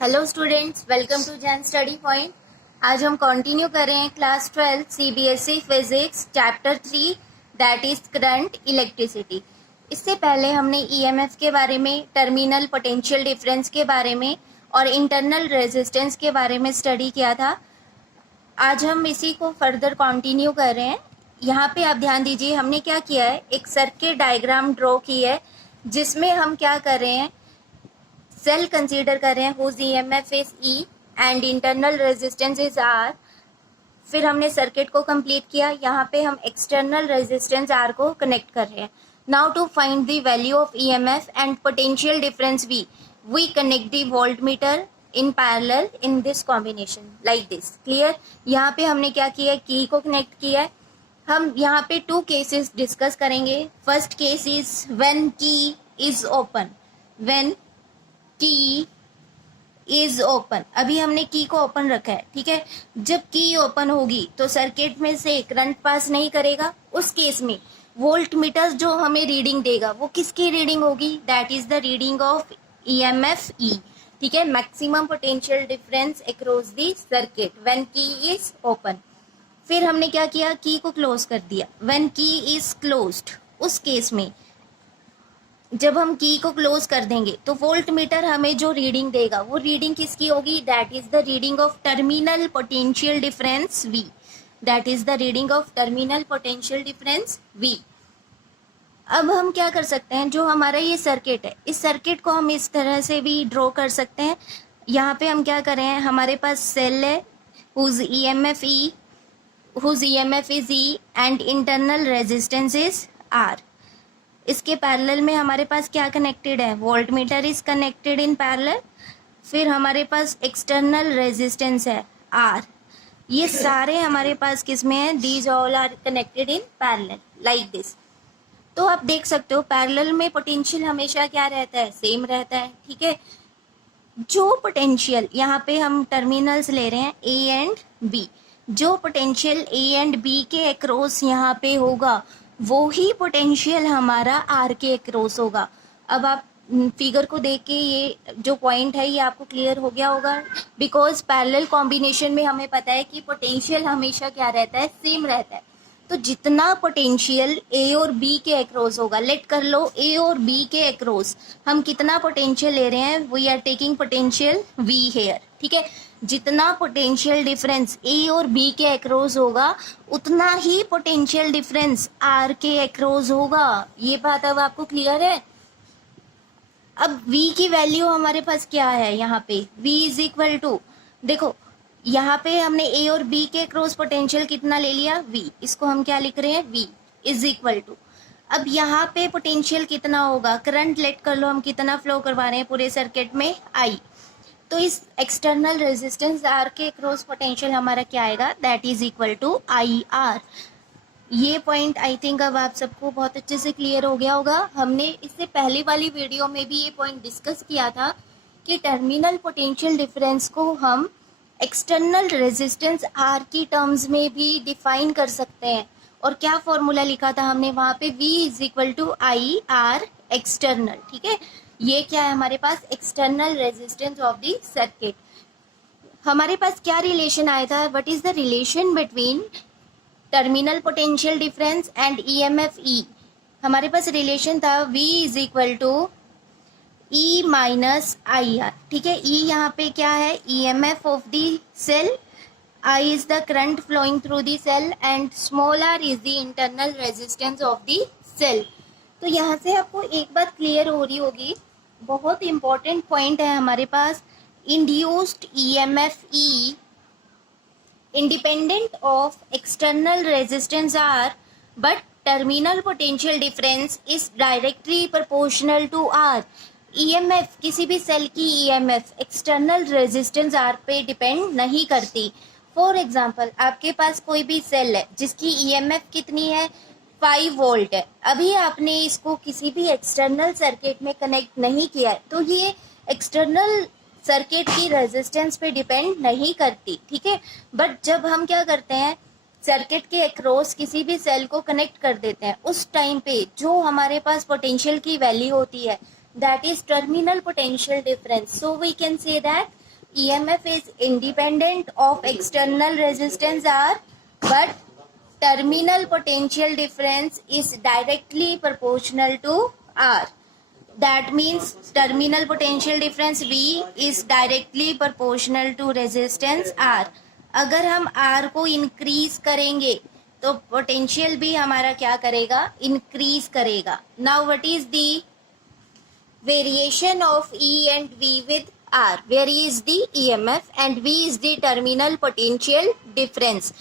Hello students, welcome to Jain study point. आज हम continue कर रहे हैं class 12 CBSE physics chapter 3 that is current electricity. इससे पहले हमने ईएमएफ के बारे में, टर्मिनल पोटेंशियल डिफरेंस के बारे में और इंटरनल रेजिस्टेंस के बारे में स्टडी किया था। आज हम इसी को फर्दर कंटिन्यू कर रहे हैं। यहाँ पे आप ध्यान दीजिए, हमने क्या किया है, एक सर्किट डायग्राम ड्रॉ की है जिसमें हम क्या कर रहे हैं, सेल कंसीडर कर रहे हैं whose EMF is E and internal resistance is R. फिर हमने सर्किट को कंप्लीट किया। यहाँ पे हम एक्सटर्नल रेजिस्टेंस आर को कनेक्ट कर रहे हैं। Now to find the value of EMF and potential difference we connect the voltmeter in parallel in this combination like this. Clear? यहाँ पे हमने क्या किया है, की को कनेक्ट किया है। हम यहाँ पे टू केसेस डिस्कस करेंगे। फर्स्ट केस इज व्हेन की इज ओपन। व्हेन की इज ओपन, अभी हमने की को ओपन रखा है, ठीक है। जब की ओपन होगी तो सर्किट में से करंट पास नहीं करेगा। उस केस में वोल्ट मीटर जो हमें रीडिंग देगा वो किसकी रीडिंग होगी, that is the reading of EMF ई, ठीक है, maximum potential difference across the circuit when की इज ओपन। फिर हमने क्या किया, की को क्लोज कर दिया। व्हेन की इज क्लोज्ड, उस केस में जब हम की को क्लोज कर देंगे तो वोल्ट मीटर हमें जो रीडिंग देगा वो रीडिंग किसकी होगी, that is the reading of terminal potential difference V। That is the reading of terminal potential difference V। अब हम क्या कर सकते हैं, जो हमारा ये सर्किट है, इस सर्किट को हम इस तरह से भी ड्रॉ कर सकते हैं। यहाँ पे हम क्या कर रहे हैं, हमारे पास सेल है whose EMF is E and internal resistance is R। इसके पैरेलल में हमारे पास क्या कनेक्टेड है, voltmeter is connected in parallel. फिर हमारे पास एक्सटर्नल रेजिस्टेंस है R। ये सारे हमारे पास किस में है, these all are connected in parallel like this. तो आप देख सकते हो पैरेलल में पोटेंशियल हमेशा क्या रहता है, सेम रहता है, ठीक है। जो पोटेंशियल, यहाँ पे हम टर्मिनल्स ले रहे हैं A एंड B, जो पोटेंशियल A एंड B के अक्रॉस यहाँ पे होगा वो ही पोटेंशियल हमारा आर के अक्रॉस होगा। अब आप फिगर को देख के ये जो पॉइंट है ये आपको क्लियर हो गया होगा, बिकॉज पैरेलल कॉम्बिनेशन में हमें पता है कि पोटेंशियल हमेशा क्या रहता है, सेम रहता है। तो जितना पोटेंशियल ए और बी के अक्रॉस होगा, लेट कर लो ए और बी के अक्रॉस हम कितना पोटेंशियल ले रहे हैं, we are taking potential V here, ठीक है। जितना पोटेंशियल डिफरेंस ए और बी के अक्रॉस होगा उतना ही पोटेंशियल डिफरेंस आर के अक्रॉस होगा। ये बात अब आपको क्लियर है। अब V की वैल्यू हमारे पास क्या है, यहाँ पे V इज इक्वल टू, देखो यहाँ पे हमने A और B के क्रॉस पोटेंशियल कितना ले लिया, V। इसको हम क्या लिख रहे हैं, V इज इक्वल टू। अब यहाँ पे पोटेंशियल कितना होगा, करंट लेट कर लो हम कितना फ्लो करवा रहे हैं पूरे सर्किट में, I। तो इस एक्सटर्नल रेजिस्टेंस R के क्रॉस पोटेंशियल हमारा क्या आएगा, that is equal to IR। ये पॉइंट आई थिंक अब आप सबको बहुत अच्छे से क्लियर हो गया होगा। हमने इससे पहले वाली वीडियो में भी ये पॉइंट डिस्कस किया था कि टर्मिनल पोटेंशियल डिफरेंस को हम एक्सटर्नल रेजिस्टेंस R की टर्म्स में भी डिफाइन कर सकते हैं। और क्या फॉर्मूला लिखा था हमने वहाँ पे, V is equal to IR external, ठीक है। ये क्या है हमारे पास, external resistance of the circuit. हमारे पास क्या रिलेशन आया था, what is the relation between terminal potential difference and EMF E. हमारे पास रिलेशन था V is equal to E minus IR, ठीक है। E यहाँ पे क्या है, EMF ऑफ द सेल, I is the current flowing through the cell and small r is the internal resistance of the cell. तो यहाँ से आपको एक बात क्लियर हो रही होगी, बहुत इंपॉर्टेंट पॉइंट है हमारे पास, induced EMF E independent of external resistance R, but terminal potential difference is directly proportional to R। EMF, किसी भी सेल की EMF एक्सटर्नल रेजिस्टेंस R पे डिपेंड नहीं करती। फॉर एग्जाम्पल, आपके पास कोई भी सेल है जिसकी EMF कितनी है, 5 वोल्ट है। अभी आपने इसको किसी भी एक्सटर्नल सर्किट में कनेक्ट नहीं किया है तो ये एक्सटर्नल सर्किट की रेजिस्टेंस पे डिपेंड नहीं करती, ठीक है। बट जब हम क्या करते हैं, सर्किट के अक्रॉस किसी भी सेल को कनेक्ट कर देते हैं, उस टाइम पे जो हमारे पास पोटेंशियल की वैल्यू होती है, that is terminal potential difference. So we can say that EMF is independent of external resistance R, but terminal potential difference is directly proportional to R. That means terminal potential difference V is directly proportional to resistance R. अगर हम R को increase करेंगे तो potential भी हमारा क्या करेगा, increase करेगा. Now what is the variation of E and V with R? Where E is the EMF and V is the terminal potential difference.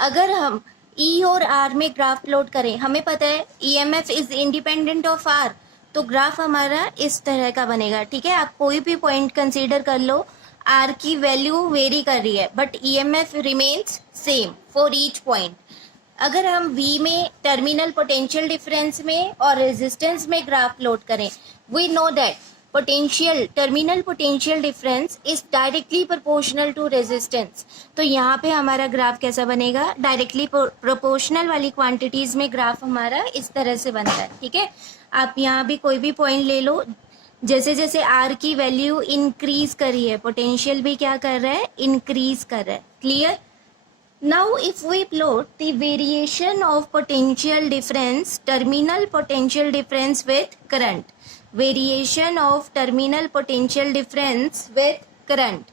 अगर हम E और R में ग्राफ प्लॉट करें, हमें पता है EMF is independent of R, तो graph हमारा इस तरह का बनेगा. ठीक है, आप कोई भी पॉइंट कंसीडर कर लो, R की वैल्यू वेरी कर रही है but EMF remains same for each point. अगर हम V में टर्मिनल पोटेंशियल डिफरेंस में और रेजिस्टेंस में ग्राफ प्लॉट करें, we know that potential terminal potential difference is directly proportional to resistance. तो यहाँ पे हमारा ग्राफ कैसा बनेगा, डायरेक्टली प्रोपोर्शनल वाली क्वांटिटीज में ग्राफ हमारा इस तरह से बनता है. ठीक है, आप यहाँ भी कोई भी पॉइंट ले लो, जैसे जैसे R की वैल्यू इंक्रीज करी है, पोटेंशियल भी क्या कर रहा है, इंक्रीज कर रहा है. Clear? Now if we plot the variation of potential difference, terminal potential difference with current, variation of terminal potential difference with current,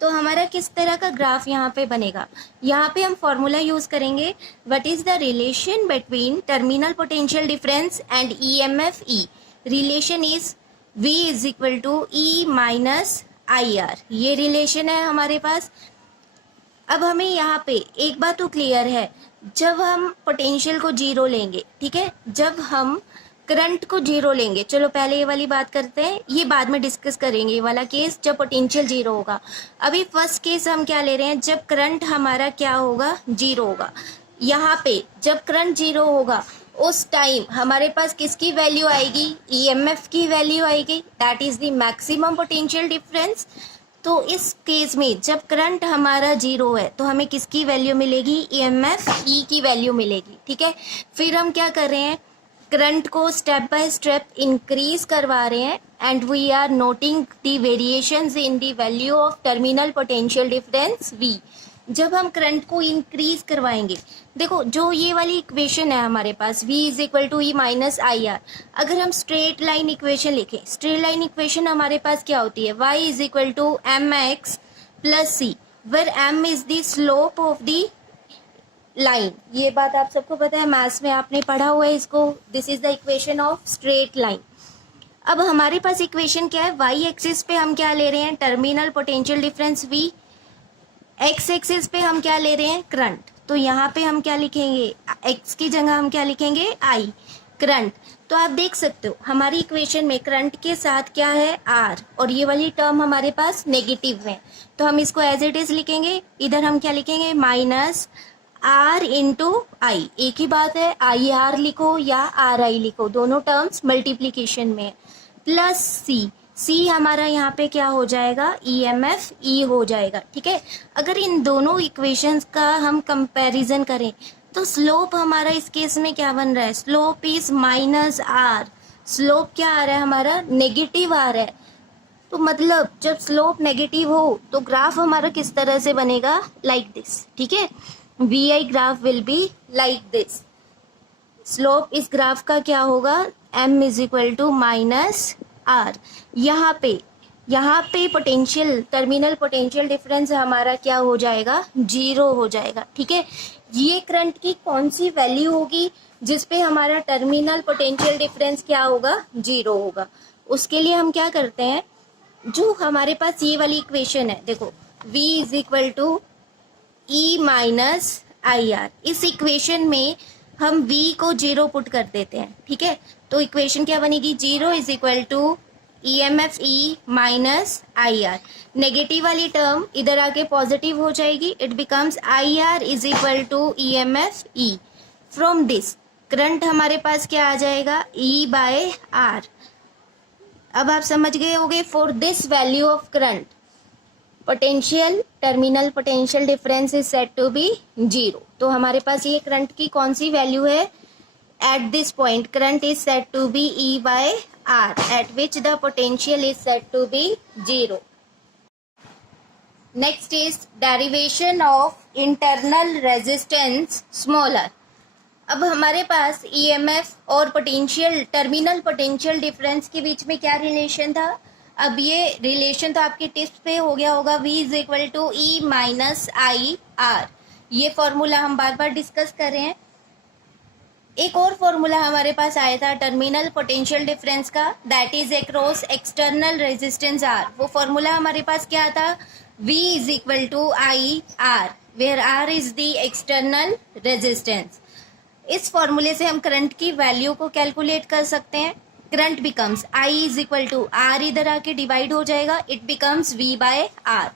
तो हमारा किस तरह का ग्राफ यहाँ पे बनेगा. यहाँ पे हम फॉर्मूला यूज करेंगे, what is the relation between terminal potential difference and EMF E. Relation is V is equal to E minus IR. ये रिलेशन है हमारे पास. अब हमें यहाँ पे एक बात तो क्लियर है, जब हम पोटेंशियल को जीरो लेंगे, ठीक है, जब हम करंट को जीरो लेंगे, चलो पहले ये वाली बात करते हैं, ये बाद में डिस्कस करेंगे, ये वाला केस जब पोटेंशियल जीरो होगा. अभी फर्स्ट केस हम क्या ले रहे हैं, जब करंट हमारा क्या होगा, जीरो होगा. यहाँ पे जब करंट जीरो होगा उस टाइम हमारे पास किसकी वैल्यू आएगी, EMF की वैल्यू आएगी, that is the maximum potential difference. तो इस केस में जब करंट हमारा जीरो है तो हमें किसकी वैल्यू मिलेगी, EMF E की वैल्यू मिलेगी. ठीक है, फिर हम क्या कर रहे हैं, करंट को स्टेप बाय स्टेप इंक्रीज करवा रहे हैं and we are noting the variations in the value of terminal potential difference V. जब हम करंट को इंक्रीज करवाएंगे, देखो जो ये वाली इक्वेशन है हमारे पास V is equal to E minus IR, अगर हम स्ट्रेट लाइन इक्वेशन लिखें, स्ट्रेट लाइन इक्वेशन हमारे पास क्या होती है, Y is equal to mx plus C, where m is the slope of the line. ये बात आप सबको पता है, मैथ्स में आपने पढ़ा हुआ है इसको. This is the equation of straight line. अब हमारे पास इक्वेशन क्या है, y एक्सिस पे हम क्या ले रहे हैं, terminal potential difference V, x axis पे हम क्या ले रहे हैं, करंट. तो यहाँ पे हम क्या लिखेंगे, x की जगह हम क्या लिखेंगे, I, करंट. तो आप देख सकते हो हमारी इक्वेशन में करंट के साथ क्या है, R, और ये वाली टर्म हमारे पास नेगेटिव में, तो हम इसको एज इट इज लिखेंगे. इधर हम क्या लिखेंगे, माइनस R इंटू आई. एक ही बात है, IR लिखो या RI लिखो, दोनों टर्म्स मल्टीप्लीकेशन में, प्लस C हमारा यहाँ पे क्या हो जाएगा, EMF E हो जाएगा. ठीक है, अगर इन दोनों इक्वेशंस का हम कंपैरिजन करें तो स्लोप हमारा इस केस में क्या बन रहा है, slope is minus R. Slope क्या आ रहा है हमारा, नेगेटिव आ रहा है. तो मतलब जब स्लोप नेगेटिव हो तो ग्राफ हमारा किस तरह से बनेगा, लाइक दिस. ठीक है, VI graph will be like this. Slope इस ग्राफ का क्या होगा, m is equal to minus R. यहाँ पे पोटेंशियल टर्मिनल पोटेंशियल डिफरेंस हमारा क्या हो जाएगा, जीरो हो जाएगा. ठीक है, ये करंट की कौन सी वैल्यू होगी जिसपे हमारा टर्मिनल पोटेंशियल डिफरेंस क्या होगा, जीरो होगा. उसके लिए हम क्या करते हैं, जो हमारे पास ये वाली इक्वेशन है, देखो V is equal to E minus IR. इस इक्वेशन में हम V को जीरो पुट कर देते हैं. ठीक है, तो इक्वेशन क्या बनेगी, zero is equal to EMF E minus IR. Negative वाली टर्म इधर आके पॉजिटिव हो जाएगी, it becomes IR is equal to EMF E. From this current हमारे पास क्या आ जाएगा, E बाय R. अब आप समझ गए होंगे, for this value of current potential terminal potential difference is set to be zero. तो हमारे पास ये करंट की कौन सी वैल्यू है, at this point current is said to be E by R, at which the potential is said to be 0. Next is derivation of internal resistance smaller. अब हमारे पास ईएमएफ और पोटेंशियल, टर्मिनल पोटेंशियल डिफरेंस के बीच में क्या relation था? अब ये relation तो आपके टेस्ट पे हो गया होगा, V is equal to E minus I R. ये फॉर्मूला हम बार बार डिस्कस कर रहे हैं। एक और फॉर्मूला हमारे पास आया था टर्मिनल पोटेंशियल डिफरेंस का, that is across external resistance R. वो फॉर्मूला हमारे पास क्या था? V is equal to I R, where R is the external resistance. इस फॉर्मूले से हम करंट की वैल्यू को कैलकुलेट कर सकते हैं। Current becomes I is equal to R, इधर आके डिवाइड हो जाएगा, it becomes V by R.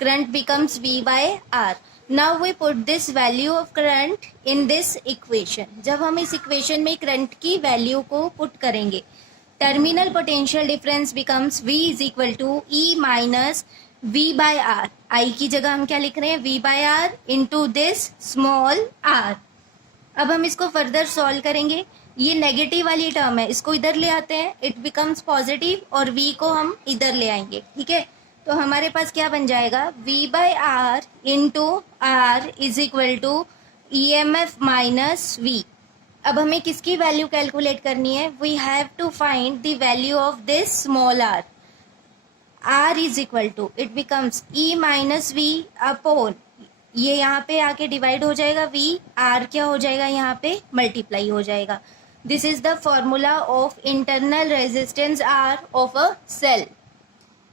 Current becomes V by R. Now we put this value of current in this equation. जब हम इस इक्वेशन में करंट की वैल्यू को पुट करेंगे, terminal potential difference becomes V is equal to E minus V by R. I की जगह हम क्या लिख रहे हैं? V by R into this small r। अब हम इसको फर्दर सॉल्व करेंगे। ये नेगेटिव वाली टर्म है, इसको इधर ले आते हैं, इट बिकम्स पॉजिटिव, और V को हम इधर ले आएंगे। ठीक है, तो हमारे पास क्या बन जाएगा? V by R into R is equal to E M F minus V। अब हमें किसकी वैल्यू कैलकुलेट करनी है? We have to find the value of this small r। R is equal to, it becomes E minus V upon, ये यहाँ पे आके divide हो जाएगा, V R क्या हो जाएगा? यहाँ पे मल्टीप्लाई हो जाएगा। This is the formula of internal resistance R of a cell.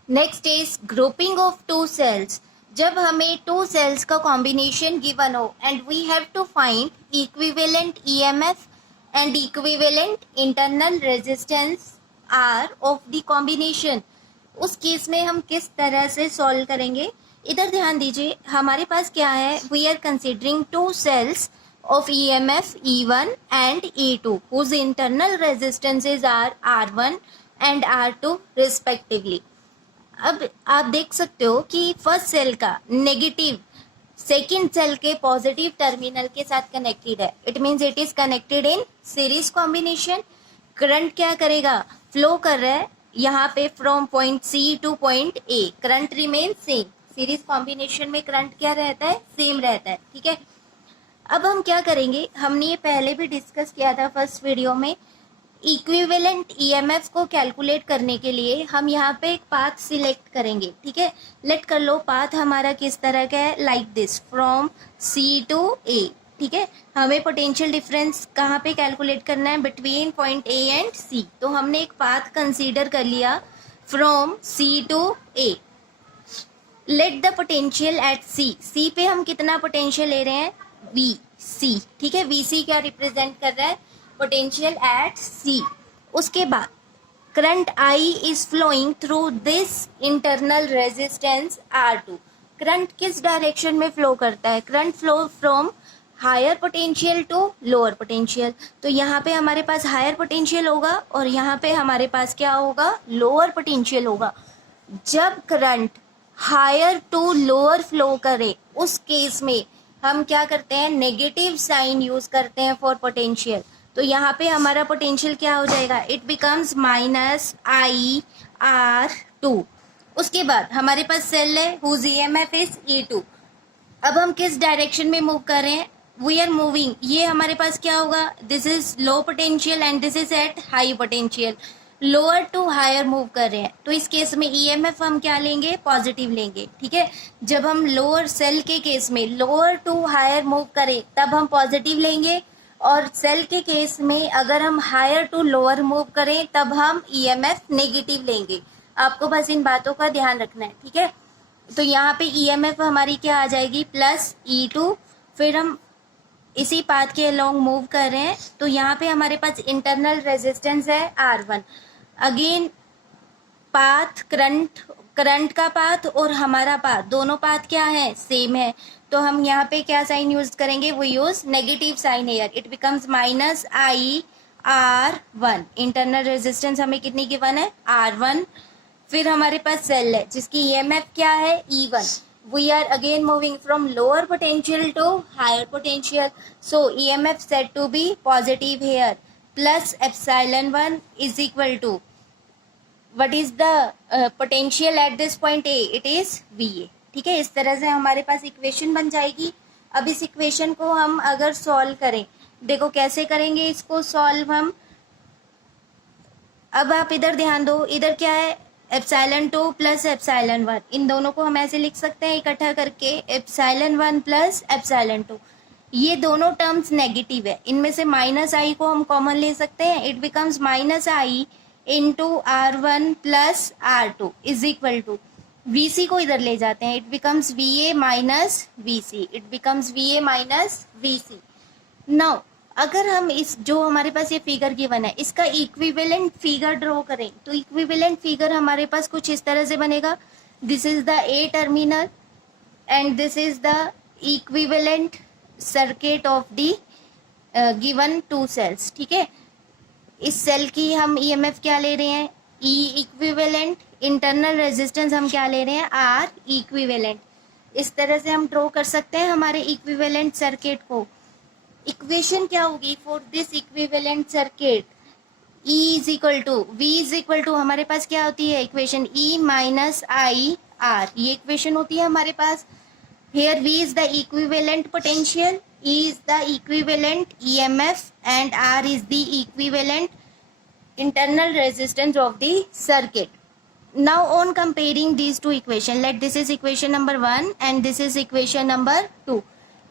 Next is grouping of two cells. जब हमें टू सेल्स का कॉम्बिनेशन गिवन हो and we have to find equivalent EMF and equivalent internal resistance R of the combination, उस case में हम किस तरह से सॉल्व करेंगे? इधर ध्यान दीजिए, हमारे पास क्या है? We are considering two cells of EMF E1 एंड E2 whose internal resistances are R1 and R2 respectively। अब आप देख सकते हो कि फर्स्ट सेल का नेगेटिव सेकेंड सेल के पॉजिटिव टर्मिनल के साथ कनेक्टेड है। It means it is connected in series combination. Current क्या करेगा? फ्लो कर रहा है यहाँ पे from point C to point A, current remain same. Series combination में करंट क्या रहता है? सेम रहता है। ठीक है, अब हम क्या करेंगे? हमने ये पहले भी डिस्कस किया था फर्स्ट वीडियो में। इक्विवेलेंट ईएमएफ को कैलकुलेट करने के लिए हम यहाँ पे एक पाथ सिलेक्ट करेंगे। ठीक है, लेट कर लो पाथ हमारा किस तरह का है, like this, from C to A. ठीक है, हमें पोटेंशियल डिफरेंस कहाँ पे कैलकुलेट करना है? Between point A and C. तो हमने एक पाथ कंसीडर कर लिया from C to A. Let the potential at C. C पे हम कितना पोटेंशियल ले रहे हैं? V C. ठीक है, वी सी क्या रिप्रेजेंट कर रहा है? Potential at C. उसके बाद current I is flowing through this internal resistance R2। Current किस डायरेक्शन में फ्लो करता है? Current flow from higher potential to lower potential. तो यहाँ पे हमारे पास हायर पोटेंशियल होगा और यहाँ पे हमारे पास क्या होगा? लोअर पोटेंशियल होगा। जब current higher to lower flow करे, उस केस में हम क्या करते हैं? नेगेटिव साइन यूज करते हैं फॉर पोटेंशियल। तो यहाँ पे हमारा पोटेंशियल क्या हो जाएगा? It becomes minus I R two. उसके बाद हमारे पास सेल है हुज ईएमएफ इज E2। अब हम किस डायरेक्शन में मूव कर रहे हैं? वी आर मूविंग, ये हमारे पास क्या होगा? This is low potential and this is at high potential. Lower to higher move कर रहे हैं, तो इस केस में ईएमएफ हम क्या लेंगे? पॉजिटिव लेंगे। ठीक है, जब हम लोअर सेल के केस में लोअर टू हायर मूव करें तब हम पॉजिटिव लेंगे, और सेल के केस में अगर हम हायर टू लोअर मूव करें तब हम ईएमएफ नेगेटिव लेंगे। आपको बस इन बातों का ध्यान रखना है। ठीक है, तो यहाँ पे ईएमएफ हमारी क्या आ जाएगी? Plus E2। फिर हम इसी पाथ के अलोंग मूव कर रहे हैं, तो यहाँ पे हमारे पास इंटरनल रेजिस्टेंस है R1। अगेन पाथ, करंट का पाथ और हमारा पाथ, दोनों पाथ क्या है? सेम है। तो हम यहाँ पे क्या साइन यूज करेंगे? वो use negative sign here. It becomes minus I R1। Internal resistance हमें कितनी गिवन है? R1। फिर हमारे पास सेल है जिसकी ईएमएफ क्या है? E1। we are again moving from lower potential to higher potential, so EMF said to be positive here, plus epsilon 1 is equal to, what is the potential at this point A? It is VA. ठीक है, इस तरह से हमारे पास equation बन जाएगी। अब इस इक्वेशन को हम अगर सॉल्व करें, देखो कैसे करेंगे इसको सॉल्व हम। अब आप इधर ध्यान दो, इधर क्या है, एप्सिलॉन 2 प्लस एप्सिलॉन 1, इन दोनों को हम ऐसे लिख सकते हैं इकट्ठा करके, एप्सिलॉन 1 प्लस एप्सिलॉन 2। ये दोनों टर्म्स नेगेटिव है, इनमें से माइनस आई को हम कॉमन ले सकते हैं, it becomes minus I into R1 plus R2 is equal to, VC को इधर ले जाते हैं, it becomes VA minus VC, it becomes VA minus VC। Now अगर हम इस जो हमारे पास ये फिगर गिवन है इसका इक्विवेलेंट फिगर ड्रॉ करें, तो इक्विवेलेंट फिगर हमारे पास कुछ इस तरह से बनेगा। This is the A terminal and this is the equivalent circuit of the given two cells. ठीक है, इस सेल की हम EMF क्या ले रहे हैं, E इक्विवेलेंट, इंटरनल रेजिस्टेंस हम क्या ले रहे हैं, R इक्विवेलेंट। इस तरह से हम ड्रॉ कर सकते हैं हमारे इक्विवेलेंट सर्किट को। इक्वेशन क्या होगी for this equivalent circuit, E is equal to, V is equal to, हमारे पास क्या होती है equation, E minus I R, ये इक्वेशन होती है हमारे पास। Here V is the equivalent potential, E is the equivalent EMF and R is the equivalent internal resistance of the circuit. Now on comparing these two equation, let this is equation number 1 and this is equation number 2.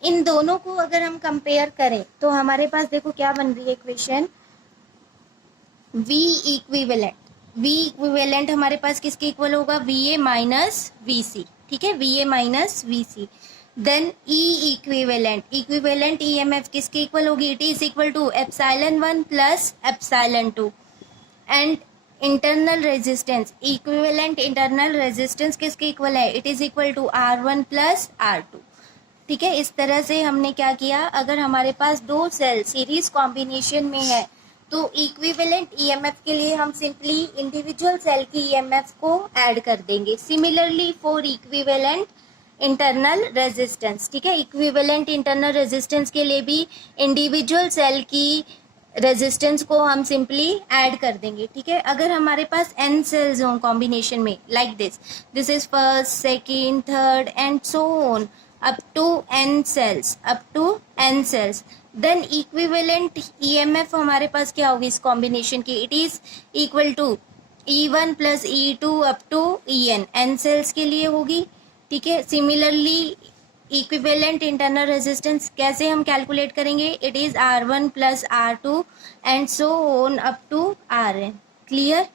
इन दोनों को अगर हम compare करें तो हमारे पास देखो क्या बन रही है इक्वेशन, V इक्विवेलेंट हमारे पास किसके इक्वल होगा, VA माइनस VC। ठीक है, VA minus VC। Then E equivalent EMF किसके इक्वल होगी, it is equal to epsilon 1 plus epsilon 2। And internal resistance, equivalent internal resistance किसके इक्वल है, it is equal to R1 plus R2। ठीक है, इस तरह से हमने क्या किया, अगर हमारे पास दो सेल सीरीज कॉम्बिनेशन में है तो इक्विवेलेंट EMF के लिए हम सिंपली इंडिविजुअल सेल की EMF को ऐड कर देंगे। Similarly for equivalent internal resistance, ठीक है, इक्विवेलेंट इंटरनल रेजिस्टेंस के लिए भी इंडिविजुअल सेल की रेजिस्टेंस को हम सिंपली ऐड कर देंगे। ठीक है, अगर हमारे पास n सेल्स हों कॉम्बिनेशन में like this is first, second, third and so on up to n cells, then equivalent EMF हमारे पास क्या होगी इस कॉम्बिनेशन की, it is equal to E1 plus E2 up to n cells के लिए होगी। ठीक है, सिमिलरली इक्विवेलेंट इंटरनल रेजिस्टेंस कैसे हम कैलकुलेट करेंगे, it is R1 plus R2 and so on up to Rn। Clear,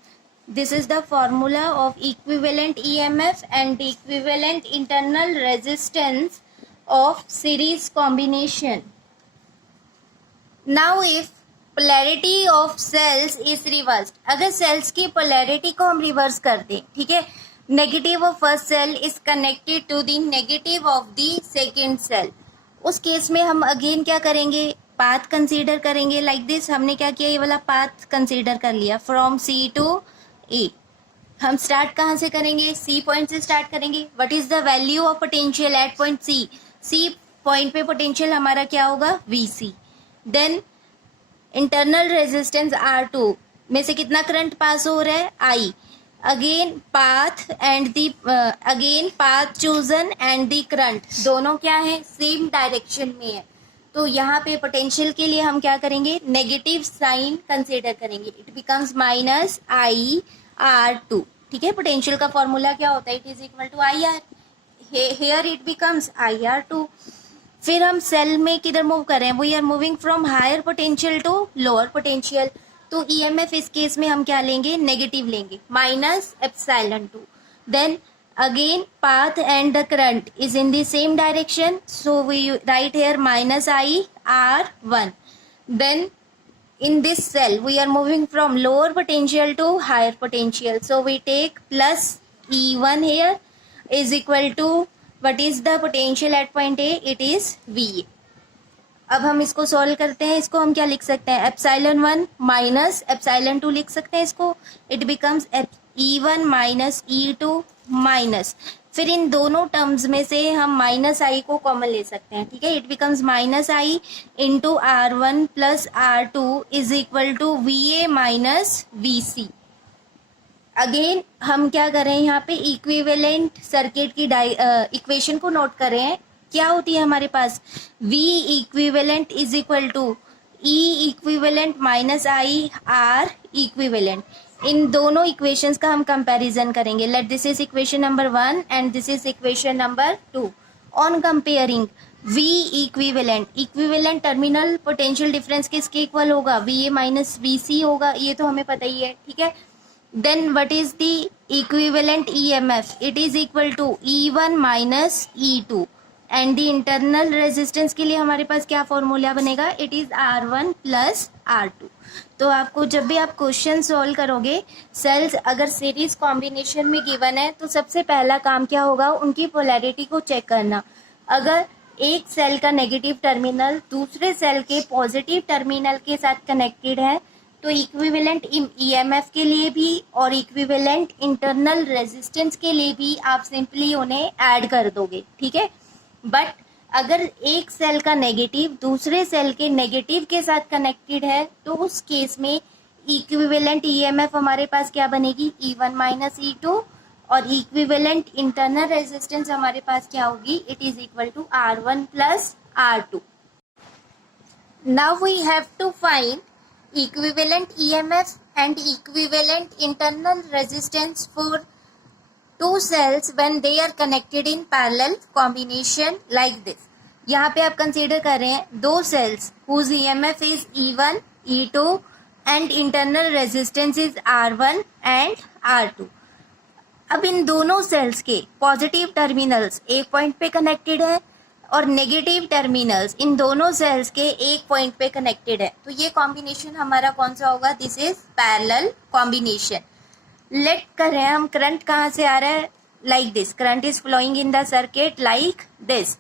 this is the formula of equivalent EMF and equivalent internal resistance of series combination. Now if polarity of cells is reversed, अगर cells की polarity को हम reverse कर दें, ठीक है, negative of first cell is connected to the negative of the second cell, उस case में हम अगेन क्या करेंगे, पाथ कंसीडर करेंगे। लाइक दिस हमने क्या किया, ये वाला पाथ कंसीडर कर लिया फ्रॉम C टू E। हम स्टार्ट कहाँ से करेंगे, C पॉइंट से स्टार्ट करेंगे। What is the value of potential at point C point पे पोटेंशियल हमारा क्या होगा, VC। Then internal resistance R2 में से कितना करंट पास हो रहा है, I। Again path and the again path chosen and the current दोनों क्या है, सेम डायरेक्शन में है। तो यहाँ पे पोटेंशियल के लिए हम क्या करेंगे, नेगेटिव साइन कंसीडर करेंगे, इट बिकम्स माइनस IR2। ठीक है, पोटेंशियल का फॉर्मूला क्या होता है, it is equal to IR, here it becomes IR2। फिर हम सेल में किधर मूव कर रहे हैं, we are moving from higher potential to lower potential, तो EMF इस केस में हम क्या लेंगे, नेगेटिव लेंगे, minus epsilon 2। Then again path and the current is in the same direction, so we write here minus IR1. Then in this cell we are moving from lower potential to higher potential, so we take plus E1 here is equal to what is the potential at point A, it is VA। अब हम इसको solve करते हैं, इसको हम क्या लिख सकते हैं, एप्सिलॉन 1 माइनस एप्सिलॉन 2 लिख सकते हैं इसको, it becomes E1 minus E2 minus, फिर इन दोनों टर्म्स में से हम माइनस आई को कॉमन ले सकते हैं। ठीक है, it becomes minus I into R1 plus R2 is equal to VA minus VC। Again हम क्या करें, यहाँ पे इक्विवेलेंट सर्किट की इक्वेशन को नोट करें। क्या होती है हमारे पास, V equivalent is equal to E equivalent minus I R equivalent. इन दोनों इक्वेशंस का हम कंपैरिजन करेंगे। Let this is equation number 1 and this is equation number 2। On comparing V equivalent, equivalent terminal potential difference किसके equal होगा, VA minus VC होगा, ये तो हमें पता ही है, ठीक है। Then what is the equivalent EMF? It is equal to E1 minus E2 and the internal resistance के लिए हमारे पास क्या फॉर्मूला बनेगा, it is R1 plus R2। तो आपको जब भी आप क्वेश्चन सॉल्व करोगे, सेल्स अगर सीरीज कॉम्बिनेशन में गिवन है तो सबसे पहला काम क्या होगा, उनकी पोलैरिटी को चेक करना। अगर एक सेल का नेगेटिव टर्मिनल दूसरे सेल के पॉजिटिव टर्मिनल के साथ कनेक्टेड है तो इक्विवेलेंट ईएमएफ के लिए भी और इक्विवेलेंट इंटरनल रेजिस्टेंस के लिए भी आप सिंपली उन्हें ऐड कर दोगे, ठीक है। बट अगर एक सेल का नेगेटिव दूसरे सेल के नेगेटिव के साथ कनेक्टेड है तो उस केस में इक्विवेलेंट ईएमएफ हमारे पास क्या बनेगी, E1 माइनस E2, और इक्विवेलेंट इंटरनल रेजिस्टेंस हमारे पास क्या होगी, it is equal to R1 plus R2। Now we have to find equivalent EMF and equivalent internal resistance for two cells when they are connected in parallel combination like this। यहाँ पे आप consider कर रहे हैं दो cells whose EMF is E1, E2 and internal resistance is R1 and R2। अब इन दोनों cells के पॉजिटिव टर्मिनल्स एक पॉइंट पे कनेक्टेड है और नेगेटिव टर्मिनल्स इन दोनों सेल्स के एक पॉइंट पे कनेक्टेड है, तो ये कॉम्बिनेशन हमारा कौन सा होगा, दिस इज पैरेलल कॉम्बिनेशन। लेट कर रहे हैं हम करंट कहाँ से आ रहा है, like this, current is flowing in the circuit like this.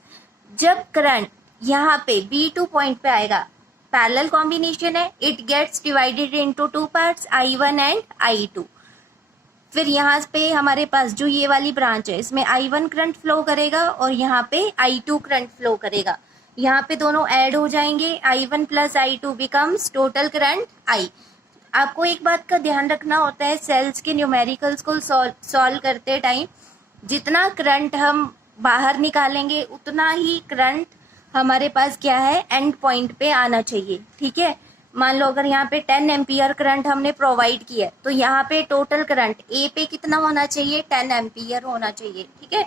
जब करंट यहाँ पे B2 पॉइंट पे आएगा, पैरेलल कॉम्बिनेशन है, it gets divided into two parts, I1 and I2। फिर यहाँ पे हमारे पास जो ये वाली ब्रांच है इसमें I1 करंट फ्लो करेगा और यहाँ पे I2 करंट फ्लो करेगा। यहाँ पे दोनों ऐड हो जाएंगे, I1 plus I2 becomes total current I। आपको एक बात का ध्यान रखना होता है, सेल्स के न्यूमेरिकल्स को सॉल्व करते टाइम जितना करंट हम बाहर निकालेंगे उतना ही करंट हमारे पास क्या है, एंड पॉइंट पे आना चाहिए, ठीक है। मान लो अगर यहाँ पे 10 एम्पियर करंट हमने प्रोवाइड किया है तो यहाँ पे टोटल करंट ए पे कितना होना चाहिए, 10 एम्पियर होना चाहिए, ठीक है।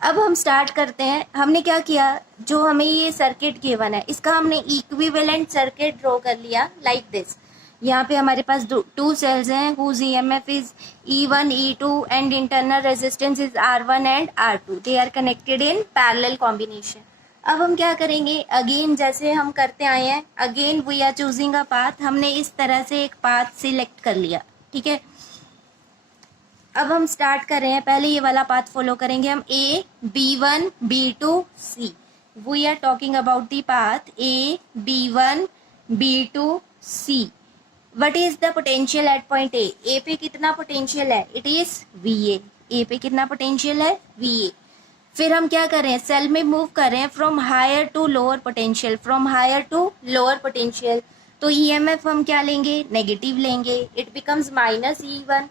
अब हम स्टार्ट करते हैं। हमने क्या किया, जो हमें ये सर्किट गिवन है इसका हमने इक्विवेलेंट सर्किट ड्रॉ कर लिया लाइक दिस। यहाँ पे हमारे पास टू सेल्स हैं whose EMF is E1, E2 and internal resistance is R1 and R2। They are connected in parallel combination. अब हम क्या करेंगे, अगेन जैसे हम करते आए हैं, again we are choosing a path. हमने इस तरह से एक पाथ सिलेक्ट कर लिया, ठीक है। अब हम स्टार्ट कर रहे हैं, पहले ये वाला पाथ फॉलो करेंगे हम, A, B1, B2, C। We are talking about the path A, B1, B2, C। What is the potential at point A? A पे कितना पोटेंशियल है, इट इज VA। A पे कितना पोटेंशियल है, VA। फिर हम क्या कर रहे हैं, सेल में मूव कर रहे हैं from higher to lower potential, from higher to lower potential. तो ईएमएफ हम क्या लेंगे, नेगेटिव लेंगे, it becomes minus E1।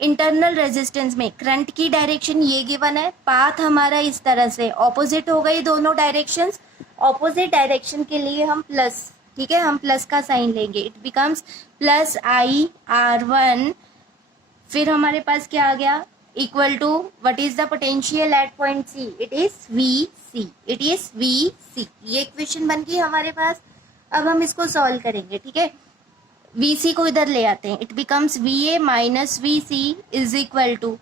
Internal resistance में करंट की डायरेक्शन ये गिवन है, पाथ हमारा इस तरह से ऑपोजिट हो गई दोनों डायरेक्शंस। ऑपोजिट डायरेक्शन के लिए हम प्लस, ठीक है, हम प्लस का साइन लेंगे, इट बिकम्स प्लस IR1। फिर हमारे पास क्या आ गया, equal to what is the potential at point C? It is VC, it is VC। ये इक्वेशन बन गई हमारे पास। अब हम इसको सॉल्व करेंगे, ठीक है। VC को इधर ले आते हैं, it becomes VA minus VC is equal to,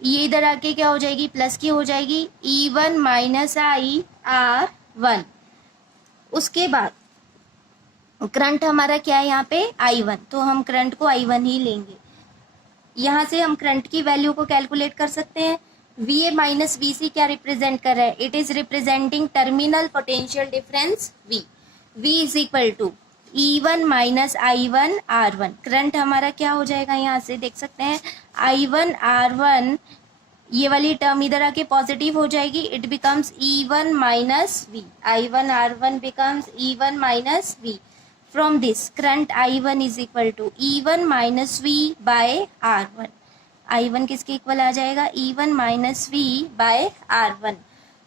ये इधर आके क्या हो जाएगी, प्लस की हो जाएगी, E1 माइनस IR1। उसके बाद करंट हमारा क्या है यहाँ पे, I1, तो हम करंट को I1 ही लेंगे। यहाँ से हम करंट की वैल्यू को कैलकुलेट कर सकते हैं। VA माइनस VC क्या रिप्रेजेंट कर रहा है, it is representing terminal potential difference V। V is equal to E1 minus I1 R1। Current हमारा क्या हो जाएगा, यहाँ से देख सकते हैं, I1 R1, ये वाली टर्म इधर आके पॉजिटिव हो जाएगी, it becomes E1 minus V। I1 R1 becomes E1 minus V। from this current I1 is equal to E1 minus V by R1. I1 किसके इक्वल आ जाएगा? E1 minus V by R1.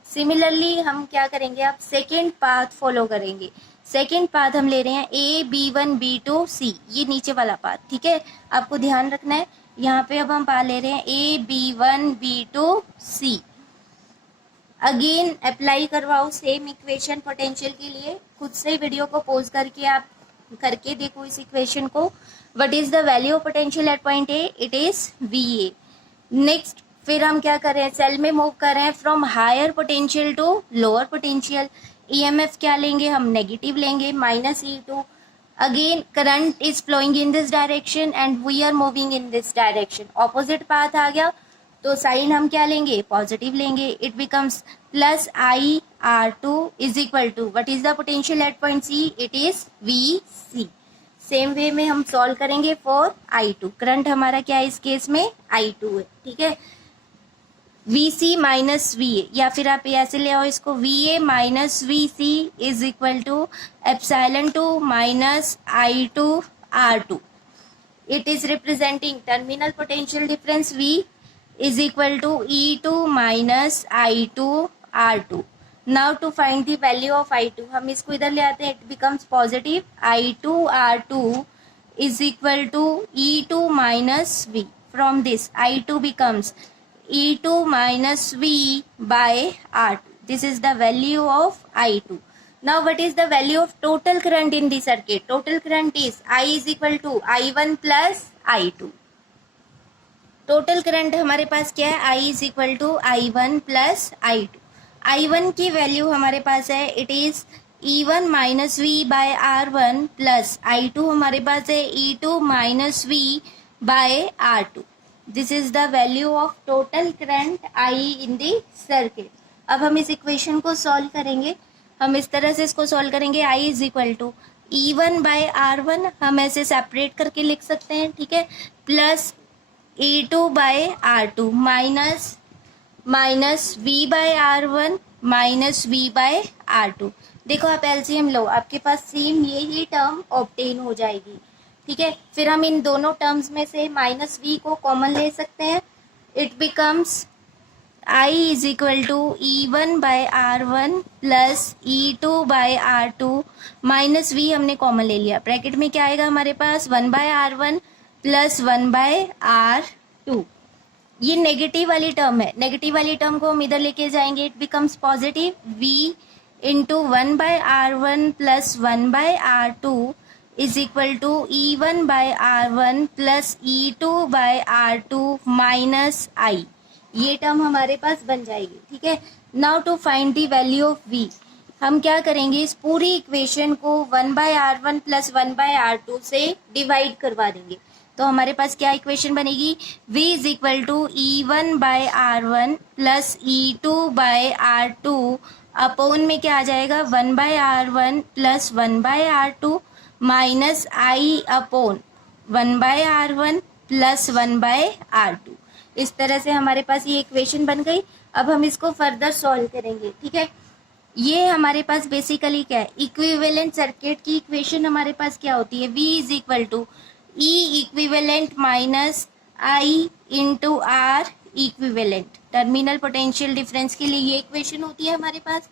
Similarly हम क्या करेंगे, अब second path follow करेंगे. Second path हम ले रहे हैं A, B1, B2, C, ये नीचे वाला पाथ. ठीक है, आपको ध्यान रखना है. यहाँ पे अब हम पा ले रहे हैं A, B1, B2, C. Again apply करवाओ सेम इक्वेशन पोटेंशियल के लिए. खुद से वीडियो को पॉज करके आप करके देखो इस इक्वेशन को. What is the value of potential at point A? It is VA. Next फिर हम क्या कर रहे हैं, सेल में मूव कर रहे हैं from higher potential to lower potential. EMF क्या लेंगे हम? नेगेटिव लेंगे, -E2. Again current is flowing in this direction and we are moving in this direction. Opposite path आ गया तो साइन हम क्या लेंगे? पॉजिटिव लेंगे. It becomes plus IR2 is equal to what is the potential at point C? It is VC. Same way में हम solve करेंगे फॉर I2. करंट हमारा क्या है इस केस में? I2 है. ठीक है, VC माइनस VA, या फिर आप ऐसे ले आओ इसको, VA minus VC is equal to epsilon 2 minus I2 R2. It is representing terminal potential difference V is equal to E2 minus I2 R2. Now to find the value of I2, हम इसको इधर ले आते हैं. It becomes positive. I2 R2 is equal to E2 minus V. From this I2 becomes E2 minus V by R2. This is the value of I2. Now what is the value of total current in the circuit? Total current is I is equal to I1 plus I2. Total current हमारे पास क्या है? I is equal to I1 plus I2. I1 की value हमारे पास है, it is E1 minus V by R1 plus I2 हमारे पास है E2 minus V by R2. This is the value of total current I in the circuit. अब हम इस इक्वेशन को सॉल्व करेंगे. हम इस तरह से इसको सॉल्व करेंगे. I is equal to E1 by R1 हम ऐसे सेपरेट करके लिख सकते हैं. ठीक है, plus E2 by R2 minus V by R1 minus V by R2. देखो आप एलसीएम लो, आपके पास सेम यही टर्म ऑब्टेन हो जाएगी. ठीक है, फिर हम इन दोनों टर्म्स में से माइनस V को कॉमन ले सकते हैं. It becomes I is equal to E1 by R1 plus E2 by R2 minus V हमने कॉमन ले लिया. ब्रैकेट में क्या आएगा हमारे पास? 1 by R1 plus 1 by R2. ये नेगेटिव वाली टर्म है. नेगेटिव वाली टर्म को हम इधर लेके जाएंगे. It becomes positive. V into 1 by R1 plus 1 by R2 is equal to E1 by R1 plus E2 by R2 minus I. ये टर्म हमारे पास बन जाएगी. ठीक है, now to find the value of V, हम क्या करेंगे, इस पूरी इक्वेशन को 1 by R1 plus 1 by R2 से डिवाइड करवा देंगे. तो हमारे पास क्या इक्वेशन बनेगी? V is equal to E1 by R1 plus E2 by R2 upon में क्या आ जाएगा? 1 by R1 plus 1 by R2 minus I upon 1 by R1 plus 1 by R2. इस तरह से हमारे पास ये इक्वेशन बन गई. अब हम इसको फर्दर सॉल्व करेंगे. ठीक है, ये हमारे पास बेसिकली क्या है? इक्विवेलेंट सर्किट की इक्वेशन हमारे पास क्या होती है? V is equal to E equivalent minus I into R equivalent. Terminal potential difference के लिए ये इक्वेशन होती है हमारे पास.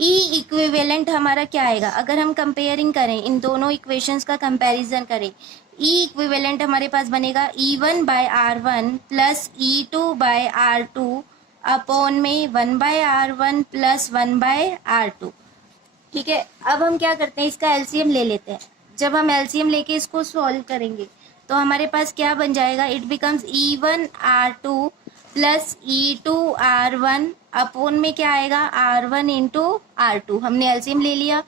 E इक्विवेलेंट हमारा क्या आएगा? अगर हम कंपेयरिंग करें, इन दोनों इक्वेशंस का कंपैरिजन करें, E इक्विवेलेंट हमारे पास बनेगा E1 by R1 plus E2 by R2 upon में 1 by R1 plus 1 by R2. ठीक है, अब हम क्या करते हैं, इसका एलसीएम ले लेते हैं. जब हम एलसीएम लेके इसको सॉल्व करेंगे तो हमारे पास क्या बन जाएगा? It becomes E1 R2 plus E2 R1 upon में क्या आएगा? R1 into R2. हमने एलसीएम ले लिया.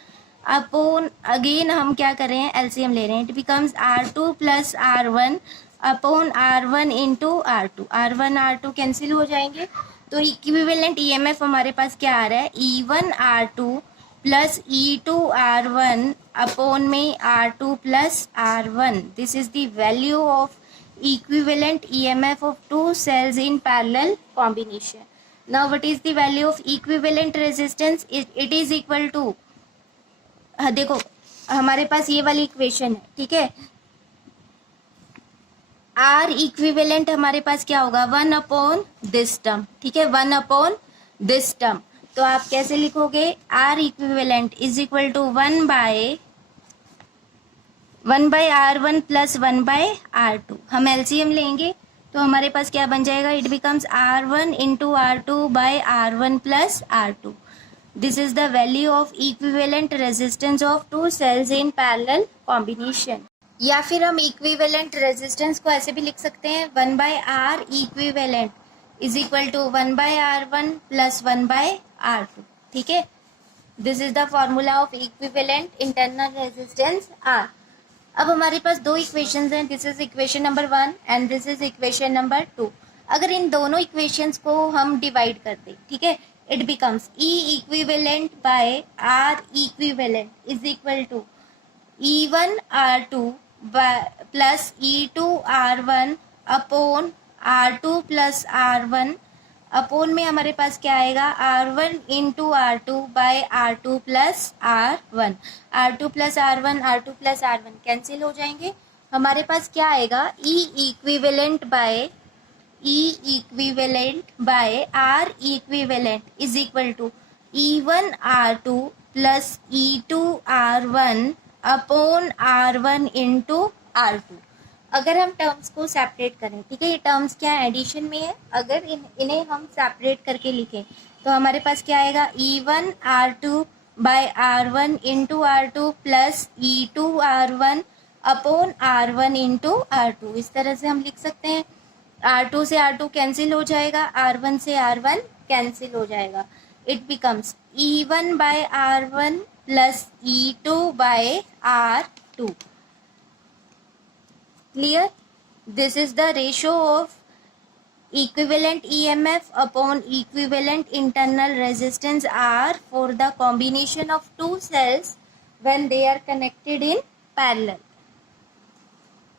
अपॉन अगेन हम क्या कर रहे हैं? एलसीएम ले रहे हैं. It becomes R2 plus R1 upon R1 into R2. R1 R2 cancel हो जाएंगे. तो इक्विवेलेंट EMF हमारे पास क्या आ रहा है? E1 R2 plus E2 R1 upon में R2 plus R1. This is the value of equivalent EMF of two cells in parallel combination. Now what is the value of equivalent resistance? It is equal to देखो हमारे पास ये वाली equation है, ठीक है। Are equivalent हमारे पास क्या होगा, 1/दिस टर्म, ठीक है, 1/दिस टर्म। तो आप कैसे लिखोगे, R equivalent is equal to 1/r1 plus 1/r2। हम एलसीएम लेंगे तो हमारे पास क्या बन जाएगा, it becomes r1 into r2/r1 plus r2। This is the value of equivalent resistance of two cells in parallel combination. या फिर हम इक्विवेलेंट रेजिस्टेंस को ऐसे भी लिख सकते हैं, 1/r equivalent is equal to 1/r1 plus 1/r2, ठीक है। This is the formula of equivalent internal resistance R. अब हमारे पास दो इक्वेशंस हैं, this is equation number 1 and this is equation number 2। अगर इन दोनों इक्वेशंस को हम डिवाइड कर दें, ठीक है, it becomes E equivalent by R equivalent is equal to E1 R2 plus E2 R1 upon R2 plus R1 upon में हमारे पास क्या आएगा, R1 into R2 by R2 plus R1। R2 plus R1, R2 plus R1 cancel हो जाएंगे। हमारे पास क्या आएगा, E equivalent by R equivalent is equal to E1 R2 plus E2 R1 upon R1 into R2। अगर हम terms को separate करें, ठीक है, ये टर्म्स क्या है, एडिशन में है, अगर इन्हें हम सेपरेट करके लिखें तो हमारे पास क्या आएगा, E1 R2 by R1 into R2 plus E2 R1 upon R1 into R2। इस तरह से हम लिख सकते हैं। R2 से R2 कैंसिल हो जाएगा, R1 से R1 कैंसिल हो जाएगा। It becomes E1 by R1 plus E2 by R2। Clear? This is the ratio of equivalent EMF upon equivalent internal resistance R for the combination of two cells when they are connected in parallel.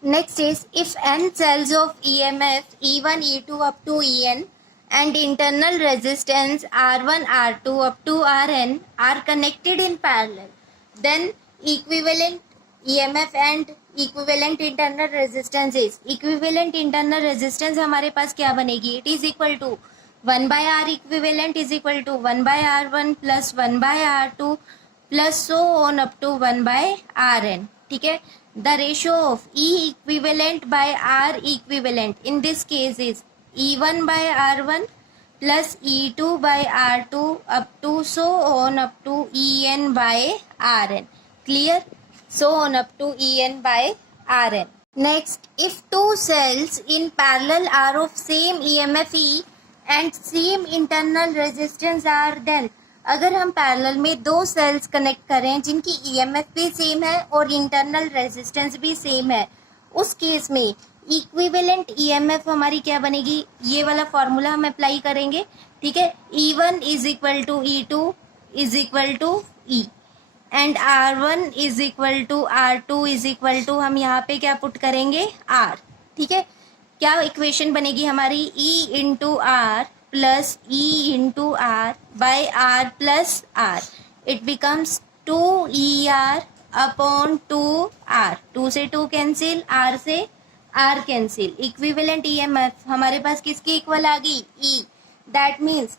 Next is, if n cells of EMF E1 E2 up to En and internal resistance R1 R2 up to Rn are connected in parallel, then equivalent EMF and equivalent internal resistance is, equivalent internal resistance हमारे पास क्या बनेगी, it is equal to 1/r equivalent is equal to 1/r1 plus 1/r2 plus so on up to 1/rn, ठीक है। The ratio of E equivalent by R equivalent in this case is E1/r1 plus E2/r2 up to so on up to En/rn, clear, so on up to En by Rn. Next, if two cells in parallel are of same EMF E and same internal resistance R, then अगर हम parallel में दो sales connect करें जिनकी EMF भी same है और internal resistance भी सेम है, उस केस में इक्विवेलेंट EMF हमारी क्या बनेगी, ये वाला फॉर्मूला हम अप्लाई करेंगे, ठीक है। E1 is equal to E2 is equal to E and R1 is equal to R2 is equal to, हम यहाँ पे क्या पुट करेंगे, R, ठीक है। क्या इक्वेशन बनेगी हमारी, E into R plus E into R by R plus R। It becomes 2ER upon 2R, 2 से 2 कैंसिल, R से R कैंसिल। इक्विवेलेंट EMF हमारे पास किसकी इक्वल आ गई, E। That means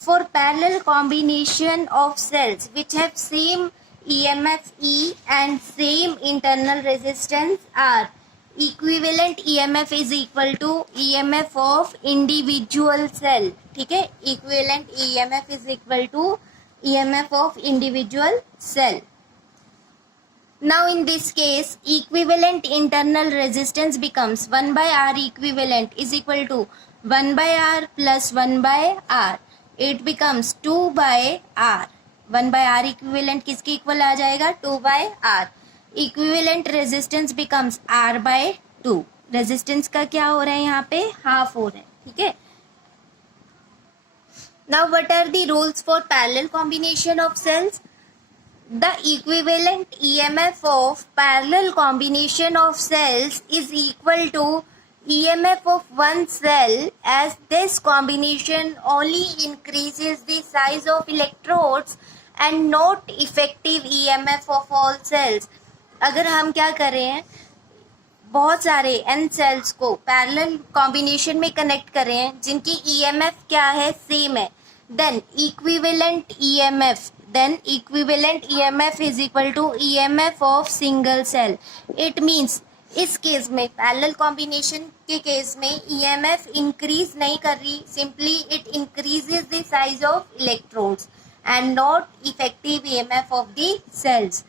for parallel combination of cells which have same EMF E and same internal resistance R, equivalent EMF is equal to EMF of individual cell, ठीक है। equivalent EMF is equal to EMF of individual cell. Now in this case, equivalent internal resistance becomes 1/R equivalent is equal to 1/R plus 1/R. It becomes 2/R. 1/R equivalent किसकी equal आ जाएगा, 2/R. Equivalent resistance becomes R/2. Resistance का क्या हो रहा है यहाँ पे, half हो रहा है, ठीक है। Now what are the rules for parallel combination of cells? The equivalent EMF of parallel combination of cells is equal to EMF of one cell, as this combination only increases the size of electrodes and not effective EMF of all cells. अगर हम क्या कर रहे हैं, बहुत सारे n cells को parallel combination में कनेक्ट कर रहे हैं जिनकी EMF क्या है, सेम है, then equivalent EMF is equal to EMF of single cell. It means इस केस में, पैरेलल कॉम्बिनेशन के केस में EMF इंक्रीज नहीं कर रही, simply it increases the size of electrodes and not effective EMF of the cells.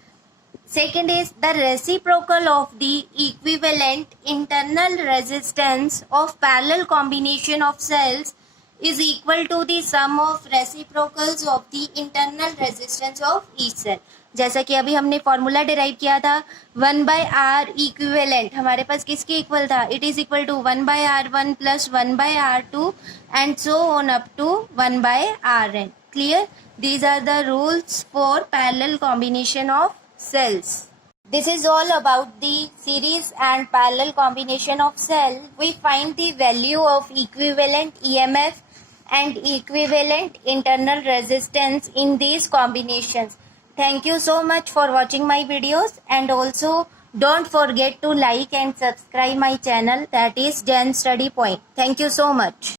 Second is the reciprocal of the equivalent internal resistance of parallel combination of cells is equal to the sum of reciprocals of the internal resistance of each cell. जैसा कि अभी हमने formula derive किया था, 1/R equivalent हमारे पास किसके इक्वल था, it is equal to 1/R1 plus 1/R2 and so on up to 1/Rn. Clear? These are the rules for parallel combination of cells. This is all about the series and parallel combination of cell. We find the value of equivalent EMF and equivalent internal resistance in these combinations. Thank you so much for watching my videos, and also don't forget to like and subscribe my channel, that is Gen Study Point. Thank you so much.